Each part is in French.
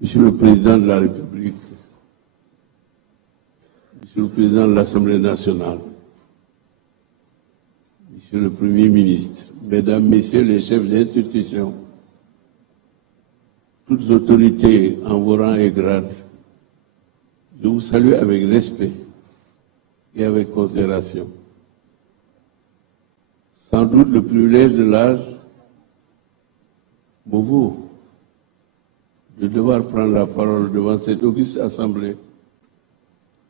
Monsieur le Président de la République, Monsieur le Président de l'Assemblée nationale, Monsieur le Premier ministre, Mesdames, Messieurs les chefs d'institution, toutes autorités en vos rangs et grades, je vous salue avec respect et avec considération. Sans doute le privilège de l'âge me vaut de devoir prendre la parole devant cette auguste assemblée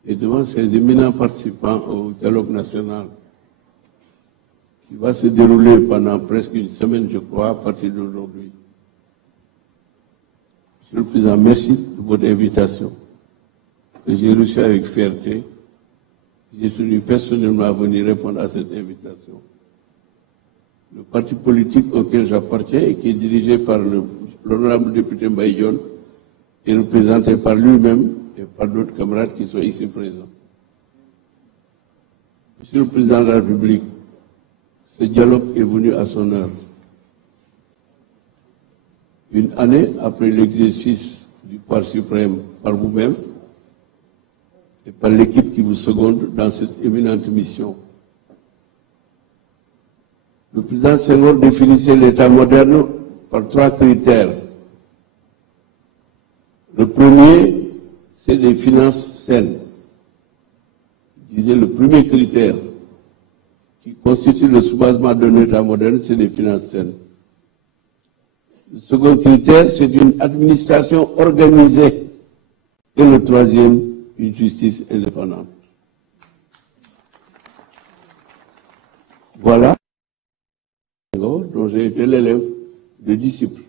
et devant ces éminents participants au dialogue national qui va se dérouler pendant presque une semaine, je crois, à partir d'aujourd'hui. Monsieur le Président, merci de votre invitation que j'ai reçue avec fierté. J'ai tenu personnellement à venir répondre à cette invitation. Le parti politique auquel j'appartiens et qui est dirigé par l'honorable député Mbaye Dione est représenté par lui-même et par d'autres camarades qui sont ici présents. Monsieur le Président de la République, ce dialogue est venu à son heure. Une année après l'exercice du pouvoir suprême par vous-même et par l'équipe qui vous seconde dans cette éminente mission. Le président Senghor définissait l'État moderne par 3 critères. Le premier, c'est les finances saines. Il disait le premier critère qui constitue le soubassement d'un État moderne, c'est les finances saines. Le second critère, c'est une administration organisée. Et le troisième, une justice indépendante. Voilà dont j'ai été l'élève, le disciple.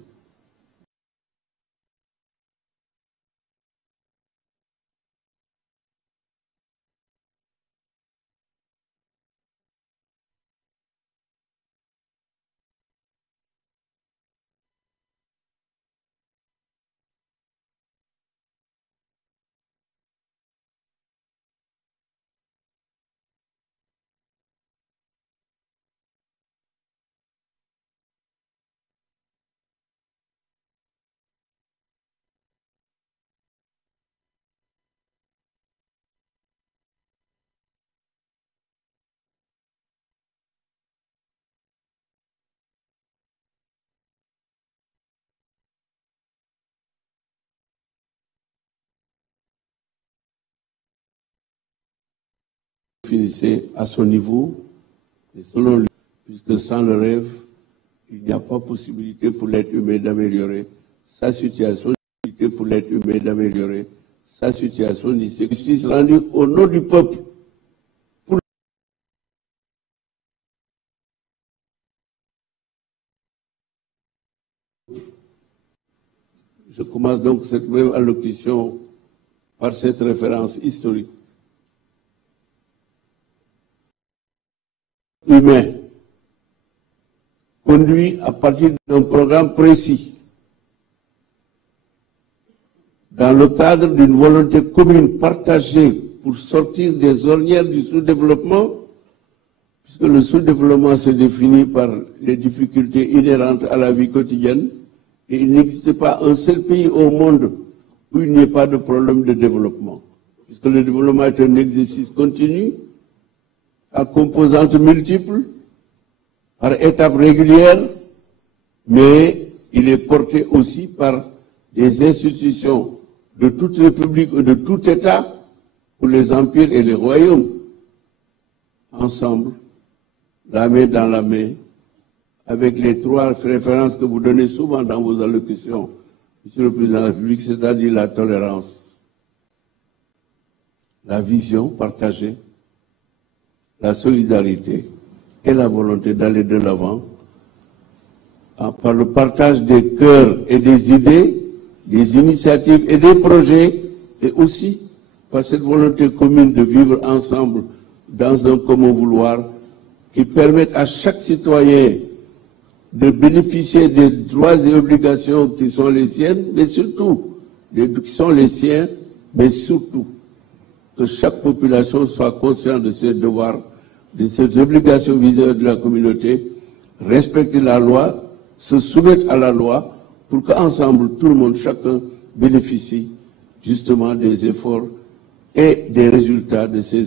Finissez à son niveau et selon lui, puisque sans le rêve, il n'y a pas possibilité pour l'être humain d'améliorer sa situation, pour l'être humain d'améliorer sa situation d'ici. Justice rendue au nom du peuple. Je commence donc cette brève allocution par cette référence historique. Humain, conduit à partir d'un programme précis, dans le cadre d'une volonté commune partagée pour sortir des ornières du sous-développement, puisque le sous-développement se définit par les difficultés inhérentes à la vie quotidienne, et il n'existe pas un seul pays au monde où il n'y ait pas de problème de développement, puisque le développement est un exercice continu, à composantes multiples, par étapes régulières, mais il est porté aussi par des institutions de toute république ou de tout État, pour les empires et les royaumes, ensemble, la main dans la main, avec les 3 références que vous donnez souvent dans vos allocutions, Monsieur le Président de la République, c'est-à-dire la tolérance, la vision partagée, la solidarité et la volonté d'aller de l'avant par le partage des cœurs et des idées, des initiatives et des projets, et aussi par cette volonté commune de vivre ensemble dans un commun vouloir qui permette à chaque citoyen de bénéficier des droits et obligations qui sont les siennes, mais surtout, qui sont les siens, mais surtout, que chaque population soit consciente de ses devoirs, de ses obligations vis-à-vis de la communauté, respecter la loi, se soumettre à la loi, pour qu'ensemble, tout le monde, chacun, bénéficient justement des efforts et des résultats de ces